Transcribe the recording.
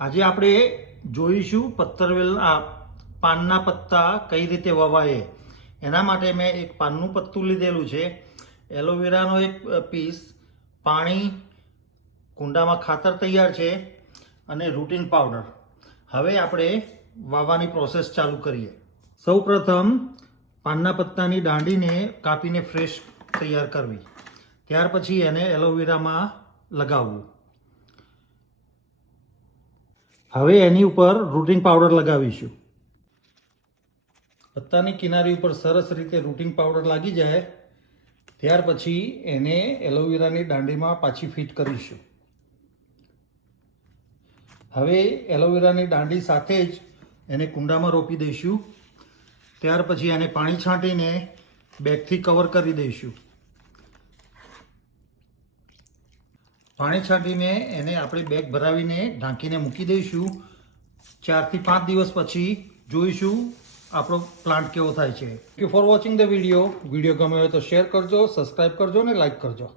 આજે આપણે જોઈશું પત્તરવેલના પાનના પત્તા કઈ રીતે વવાય. એના માટે મેં એક પાનનું પત્તું લીધેલું છે, એલોવેરાનો એક પીસ, પાણી, કુંડામાં ખાતર તૈયાર છે અને રૂટિન પાવડર. હવે આપણે વાવવાની પ્રોસેસ ચાલુ કરીએ. સૌ પ્રથમ પાનના પત્તાની દાંડીને કાપીને ફ્રેશ તૈયાર કરવી, ત્યાર પછી એને એલોવેરામાં લગાવવું. હવે એની ઉપર રૂટિન પાવડર લગાવીશું. પત્તાની કિનારી ઉપર સરસ રીતે રૂટિન પાવડર લાગી જાય ત્યાર પછી એને એલોવેરાની દાંડીમાં પાછી ફિટ કરીશું. હવે એલોવેરાની દાંડી સાથે જ એને કુંડામાં રોપી દઈશું. ત્યાર પછી એને પાણી છાંટીને બેગથી કવર કરી દઈશું. પાણી છાંટીને એને આપણે બેગ ભરાવીને ઢાંકીને મૂકી દઈશું. 4 થી 5 દિવસ પછી જોઈશું આપણો પ્લાન્ટ કેવો થાય છે. Thank you for watching the video. Video ગમ્યો હોય તો શેર કરજો, સબસ્ક્રાઈબ કરજો અને લાઈક કરજો.